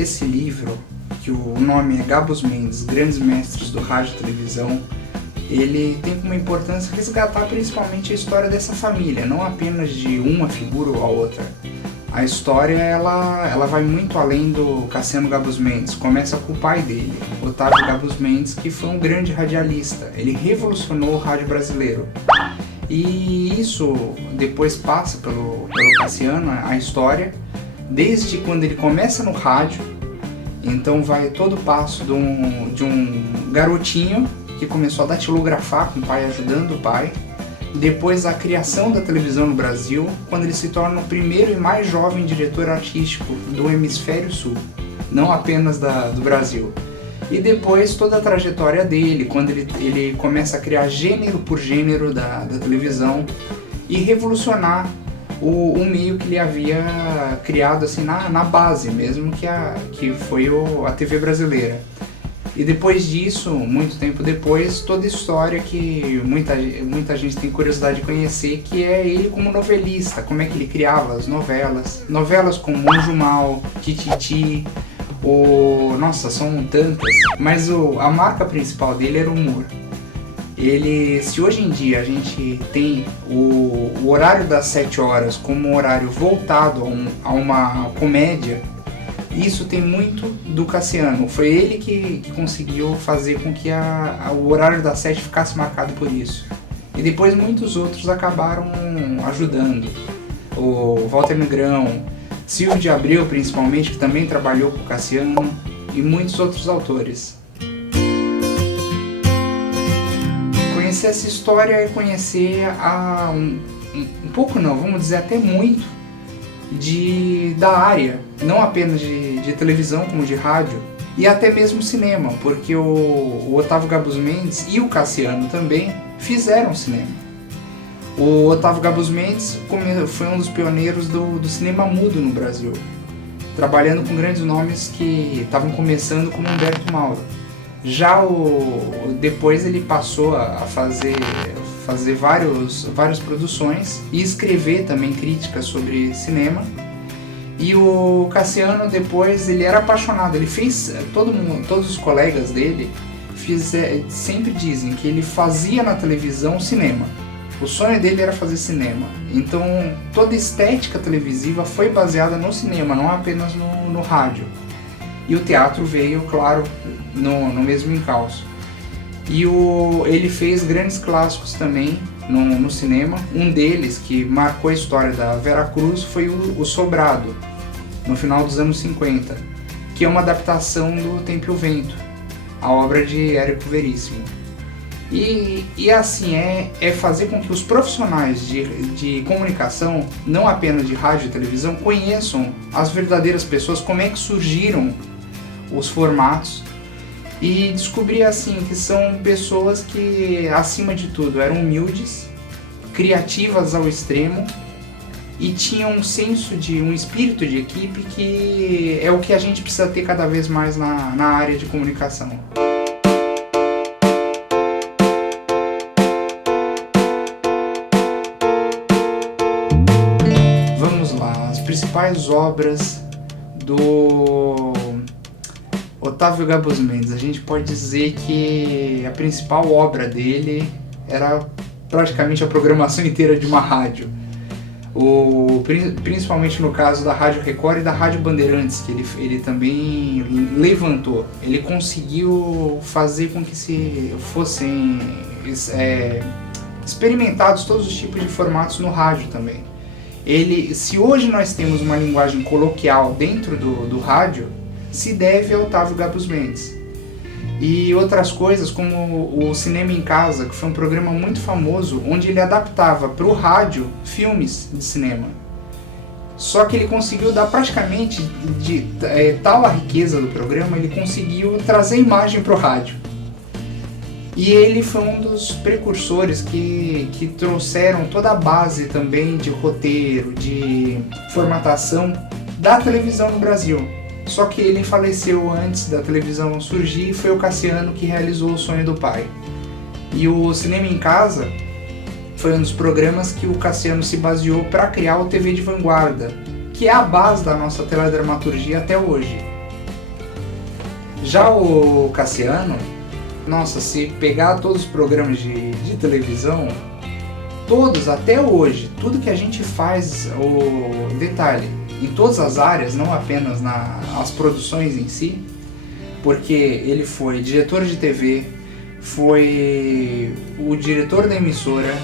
esse livro, que o nome é Gabos Mendes, Grandes Mestres do Rádio e Televisão, ele tem como importância resgatar principalmente a história dessa família, não apenas de uma figura ou a outra. A história ela vai muito além do Cassiano Gabos Mendes, começa com o pai dele, Otávio Gabos Mendes, que foi um grande radialista, ele revolucionou o rádio brasileiro. E isso depois passa pelo Cassiano, a história, desde quando ele começa no rádio, então vai todo o passo de um garotinho que começou a datilografar com o pai, ajudando o pai, depois a criação da televisão no Brasil, quando ele se torna o primeiro e mais jovem diretor artístico do Hemisfério Sul, não apenas do Brasil. E depois toda a trajetória dele, quando ele começa a criar gênero por gênero da televisão e revolucionar o meio que ele havia criado assim, na base mesmo, que foi a TV brasileira. E depois disso, muito tempo depois, toda a história que muita gente tem curiosidade de conhecer, que é ele como novelista, como é que ele criava as novelas como Anjo Mal, Tititi, nossa, são tantas, mas a marca principal dele era o humor. Se hoje em dia a gente tem o horário das 7 horas como um horário voltado a uma comédia, isso tem muito do Cassiano. Foi ele que conseguiu fazer com que o horário das 7 ficasse marcado por isso. E depois muitos outros acabaram ajudando. O Walter Negrão, Silvio de Abreu principalmente, que também trabalhou com o Cassiano, e muitos outros autores. Conhecer essa história é conhecer um pouco não, vamos dizer até muito, da área, não apenas de televisão como de rádio, e até mesmo cinema, porque o Otávio Gabos Mendes e o Cassiano também fizeram cinema. O Otávio Gabos Mendes foi um dos pioneiros do cinema mudo no Brasil, trabalhando com grandes nomes que estavam começando, como Humberto Mauro. Já depois ele passou a fazer várias produções e escrever também críticas sobre cinema. E o Cassiano depois, ele era apaixonado, ele fez, todos os colegas dele sempre dizem que ele fazia na televisão cinema. O sonho dele era fazer cinema. Então toda a estética televisiva foi baseada no cinema, não apenas no rádio. E o teatro veio, claro, no mesmo encalço. E ele fez grandes clássicos também no cinema. Um deles, que marcou a história da Vera Cruz, foi o Sobrado, no final dos anos 50, que é uma adaptação do Tempo e o Vento, a obra de Érico Veríssimo. E assim, é fazer com que os profissionais de comunicação, não apenas de rádio e televisão, conheçam as verdadeiras pessoas, como é que surgiram os formatos, e descobrir assim que são pessoas que, acima de tudo, eram humildes, criativas ao extremo e tinham um espírito de equipe, que é o que a gente precisa ter cada vez mais na área de comunicação. Vamos lá, as principais obras do Otávio Gabos Mendes. A gente pode dizer que a principal obra dele era praticamente a programação inteira de uma rádio. Principalmente no caso da Rádio Record e da Rádio Bandeirantes, que ele também levantou. Ele conseguiu fazer com que se fossem experimentados todos os tipos de formatos no rádio também. Se hoje nós temos uma linguagem coloquial dentro do rádio, se deve ao Otávio Gabos Mendes. E outras coisas, como o Cinema em Casa, que foi um programa muito famoso, onde ele adaptava para o rádio filmes de cinema. Só que ele conseguiu dar praticamente, tal a riqueza do programa, ele conseguiu trazer imagem para o rádio. E ele foi um dos precursores que trouxeram toda a base também de roteiro, de formatação da televisão no Brasil. Só que ele faleceu antes da televisão surgir, e foi o Cassiano que realizou o sonho do pai. E o Cinema em Casa foi um dos programas que o Cassiano se baseou para criar o TV de Vanguarda, que é a base da nossa teledramaturgia até hoje. Já o Cassiano, nossa, se pegar todos os programas de televisão, todos até hoje, tudo que a gente faz, o detalhe, em todas as áreas, não apenas nas produções em si, porque ele foi diretor de TV, foi o diretor da emissora,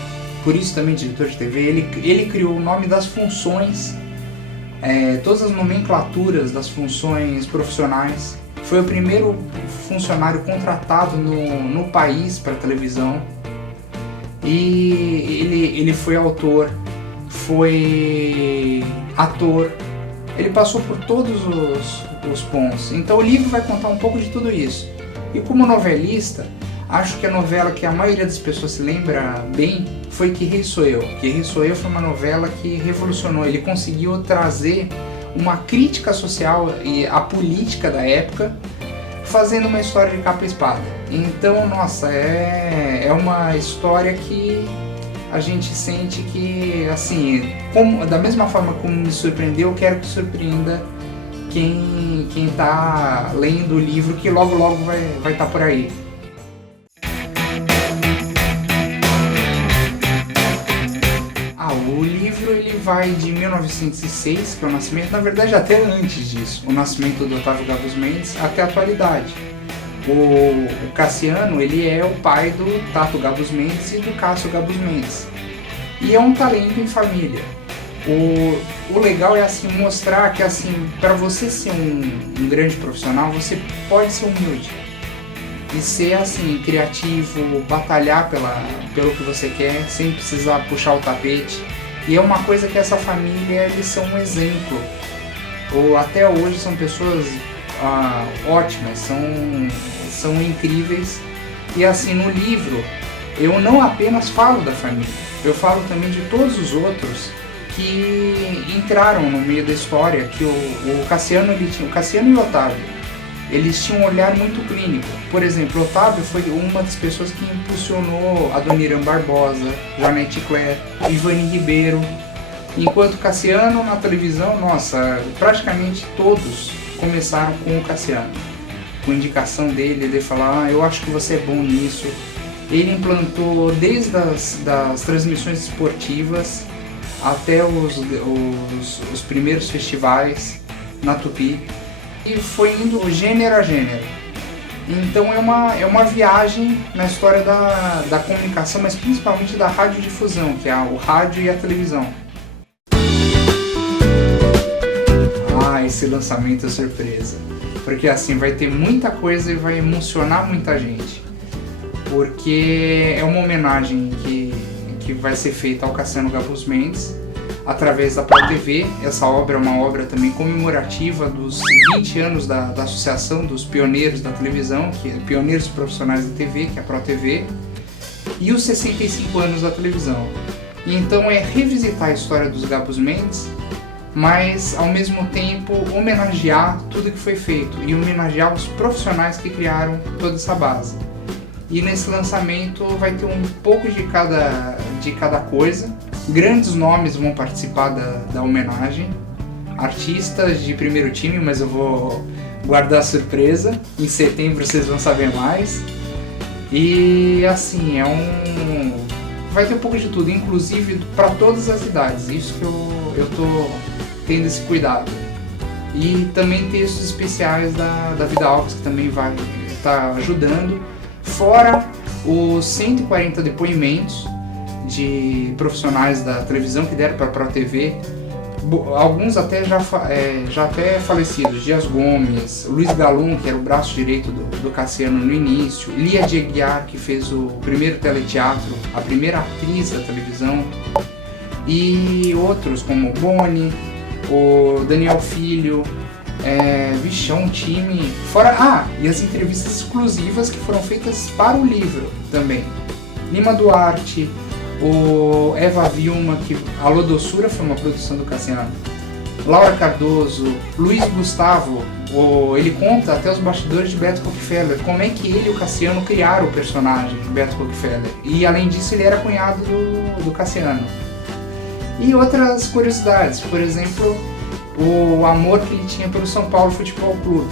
por isso também diretor de TV, ele criou o nome das funções, todas as nomenclaturas das funções profissionais, foi o primeiro funcionário contratado no país para televisão, e ele foi autor, foi ator, ele passou por todos os pontos. Então o livro vai contar um pouco de tudo isso. E como novelista, acho que a novela que a maioria das pessoas se lembra bem foi Que Rei Sou Eu. Que Rei Sou Eu foi uma novela que revolucionou. Ele conseguiu trazer uma crítica social e a política da época, fazendo uma história de capa e espada. Então, nossa, é uma história que a gente sente que, assim, da mesma forma como me surpreendeu, eu quero que surpreenda quem tá lendo o livro, que logo vai estar por aí. O livro ele vai de 1906, que é o nascimento, na verdade até antes disso, o nascimento do Otávio Gabus Mendes, até a atualidade. O Cassiano, ele é o pai do Tato Gabus Mendes e do Cássio Gabus Mendes. E é um talento em família. O legal é assim mostrar que assim, para você ser um grande profissional, você pode ser humilde. E ser assim, criativo, batalhar pelo que você quer, sem precisar puxar o tapete. E é uma coisa que essa família, eles são um exemplo. Até hoje são pessoas ótimas, são incríveis. E assim, no livro, eu não apenas falo da família, eu falo também de todos os outros que entraram no meio da história, que o Cassiano e o Otávio, eles tinham um olhar muito clínico. Por exemplo, Otávio foi uma das pessoas que impulsionou Adoniran Barbosa, Janete Claire, Ivani Ribeiro. Enquanto Cassiano na televisão, nossa, praticamente todos começaram com o Cassiano. Com indicação dele, ele falar, eu acho que você é bom nisso. Ele implantou desde das transmissões esportivas até os primeiros festivais na Tupi. E foi indo gênero a gênero. Então é uma viagem na história da comunicação, mas principalmente da radiodifusão, que é o rádio e a televisão. Esse lançamento é surpresa. Porque assim, vai ter muita coisa e vai emocionar muita gente. Porque é uma homenagem que vai ser feita ao Cassiano Gabus Mendes, através da Pro TV. Essa obra é uma obra também comemorativa dos 20 anos da Associação dos Pioneiros da Televisão, que é Pioneiros Profissionais da TV, que é a Pro TV, e os 65 anos da televisão. E então é revisitar a história dos Gabus Mendes, mas ao mesmo tempo homenagear tudo que foi feito e homenagear os profissionais que criaram toda essa base. E nesse lançamento vai ter um pouco de cada coisa. Grandes nomes vão participar da homenagem, artistas de primeiro time, mas eu vou guardar a surpresa. Em setembro vocês vão saber mais. E assim, vai ter um pouco de tudo, inclusive para todas as idades. Isso que eu tô tendo esse cuidado. E também textos especiais da Vida Alves, que também vai estar ajudando. Fora os 140 depoimentos de profissionais da televisão que deram para a Pro TV, alguns até já até falecidos, Dias Gomes, Luiz Galum, que era o braço direito do Cassiano no início, Lia de Aguiar, que fez o primeiro teleteatro, a primeira atriz da televisão, e outros como Boni, o Daniel Filho, um time, fora, e as entrevistas exclusivas que foram feitas para o livro também, Lima Duarte, o Eva Vilma, que a Lodossura foi uma produção do Cassiano, Laura Cardoso, Luiz Gustavo, ele conta até os bastidores de Beto Rockefeller, como é que ele e o Cassiano criaram o personagem de Beto Rockefeller, e além disso ele era cunhado do Cassiano. E outras curiosidades, por exemplo, o amor que ele tinha pelo São Paulo Futebol Clube.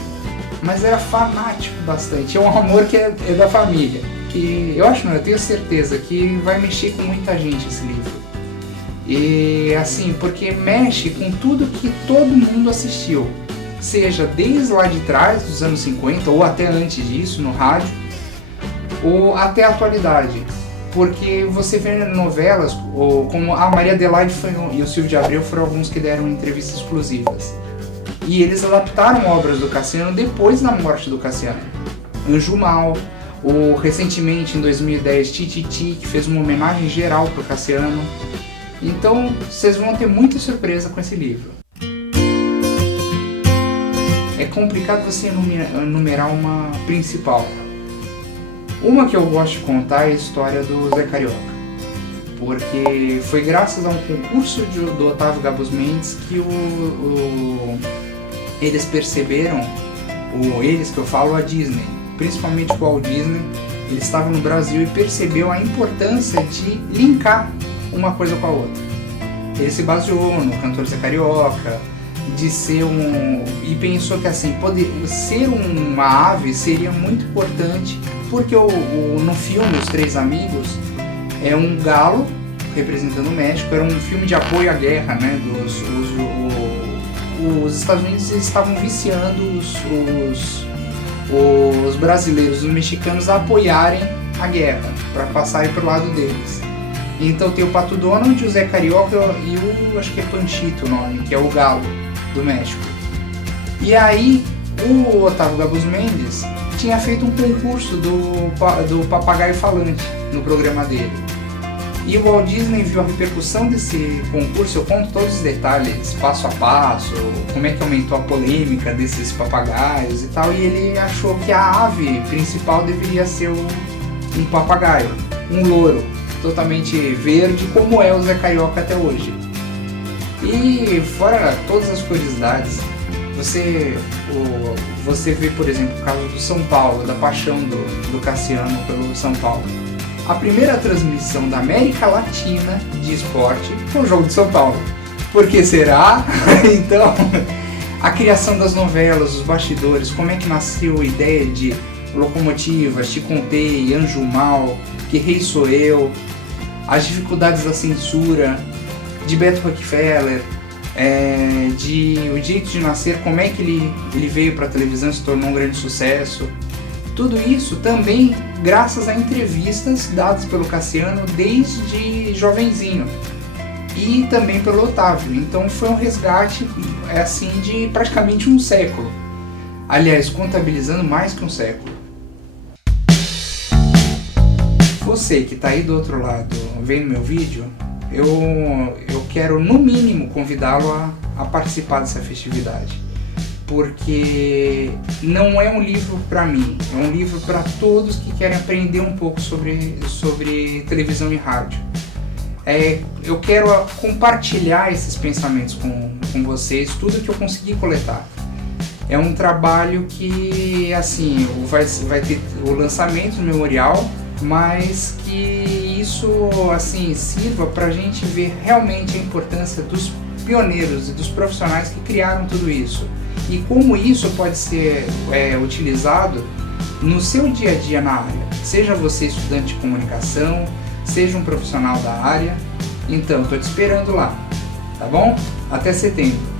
mas era fanático bastante. É um amor que é da família. Que eu acho, não, eu tenho certeza que vai mexer com muita gente esse livro. E assim, porque mexe com tudo que todo mundo assistiu. Seja desde lá de trás, dos anos 50, ou até antes disso, no rádio, ou até a atualidade. Porque você vê novelas, como a Maria Adelaide e o Silvio de Abreu foram alguns que deram entrevistas exclusivas. E eles adaptaram obras do Cassiano depois da morte do Cassiano. Anjo Mal, ou recentemente em 2010 Tititi, que fez uma homenagem geral para o Cassiano. Então vocês vão ter muita surpresa com esse livro. É complicado você enumerar uma principal. Uma que eu gosto de contar é a história do Zé Carioca, porque foi graças a um concurso do Otávio Gabus Mendes que eles perceberam, eles que eu falo, a Disney, principalmente o Walt Disney, ele estava no Brasil e percebeu a importância de linkar uma coisa com a outra. Ele se baseou no cantor Zé Carioca, de ser e pensou que assim, ser uma ave seria muito importante, porque no filme Os Três Amigos é um galo representando o México, era um filme de apoio à guerra, né? Os Estados Unidos estavam viciando os brasileiros, os mexicanos a apoiarem a guerra, para passarem para o lado deles. Então tem o Pato Donald, o Zé Carioca e acho que é Panchito o nome, que é o galo do México. E aí o Otávio Gabus Mendes tinha feito um concurso do papagaio falante no programa dele. E o Walt Disney viu a repercussão desse concurso, eu conto todos os detalhes, passo a passo, como é que aumentou a polêmica desses papagaios e tal, e ele achou que a ave principal deveria ser um papagaio, um louro, totalmente verde, como é o Zé Carioca até hoje. E fora todas as curiosidades, você vê, por exemplo, o caso do São Paulo, da paixão do Cassiano pelo São Paulo. A primeira transmissão da América Latina de esporte foi o jogo de São Paulo. Por que será? Então, a criação das novelas, os bastidores, como é que nasceu a ideia de Locomotivas, Te Contei, Anjo Mal, Que Rei Sou Eu, as dificuldades da censura, de Beto Rockefeller, de O Jeito de Nascer, como é que ele veio para a televisão e se tornou um grande sucesso. Tudo isso também graças a entrevistas dadas pelo Cassiano desde jovenzinho e também pelo Otávio. Então foi um resgate assim de praticamente um século. Aliás, contabilizando mais que um século. Você que está aí do outro lado vendo meu vídeo, eu quero no mínimo convidá-lo a participar dessa festividade. Porque não é um livro para mim, é um livro para todos que querem aprender um pouco sobre televisão e rádio. Eu quero compartilhar esses pensamentos com vocês, tudo que eu consegui coletar. É um trabalho que, assim, vai ter o lançamento do memorial, mas que isso, assim, sirva para a gente ver realmente a importância dos pioneiros e dos profissionais que criaram tudo isso. E como isso pode ser utilizado no seu dia a dia na área. Seja você estudante de comunicação, seja um profissional da área. Então, estou te esperando lá, tá bom? Até setembro.